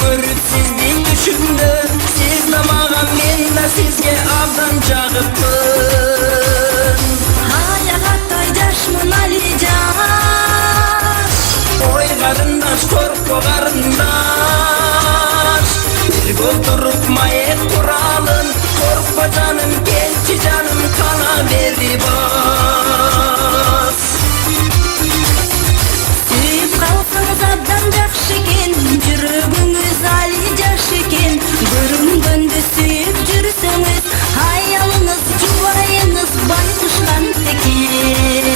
көрүп сиздин түшүмдө, сиз да мага, мен да сизге абдан жагыпмын. Аягаттай жашмын Алижан, Ой карындаш, коркпо карындаш, бирге отуруп маек куралын, коркпо жаным, келчи жаным, кала берди бас. сүйүп калсаңыз абдан жакшы экен, жүрөгүңүз али жаш экен. Көрүнгөндө сүйүп жүрсөңүз, аялыңыз, жубайыңыз байкуш кантекен.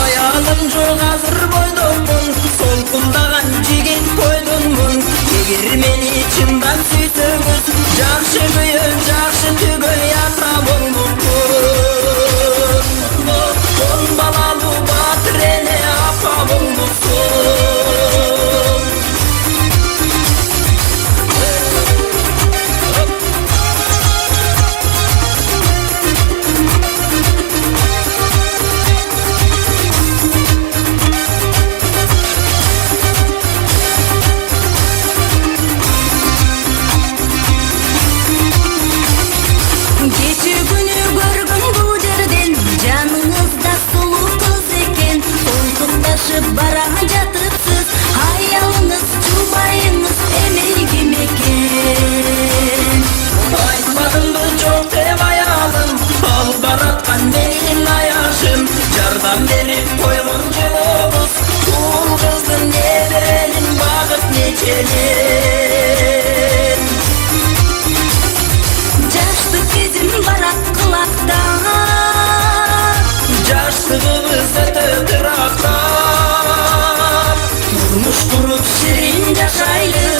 Аялым жок азыр бойдомун, солкулдаган жигит бойдонмун. Эгер мени чындап сүйсөңүз, жакшы күйөө, жакшы түгөй ата болмокмун. Он балалуу баатыр эне апа болмокмун. Кече күнү көргүм бул жерден, жаныңызда сулуу кыз экен. Колтукташып бара жатыпсыз, аялыңыз, жубайыңыз эми ким экен? Айтмадымбы жок деп аялым, ал бараткан менин аяшым. Жардам берип койгон жолобуз, ул кыздын неберелин багып нечелен. Жаштык кезим барат кылакта, Жаштыгыбыз өтө кыракта, турмуш куруп ширин жашайлы.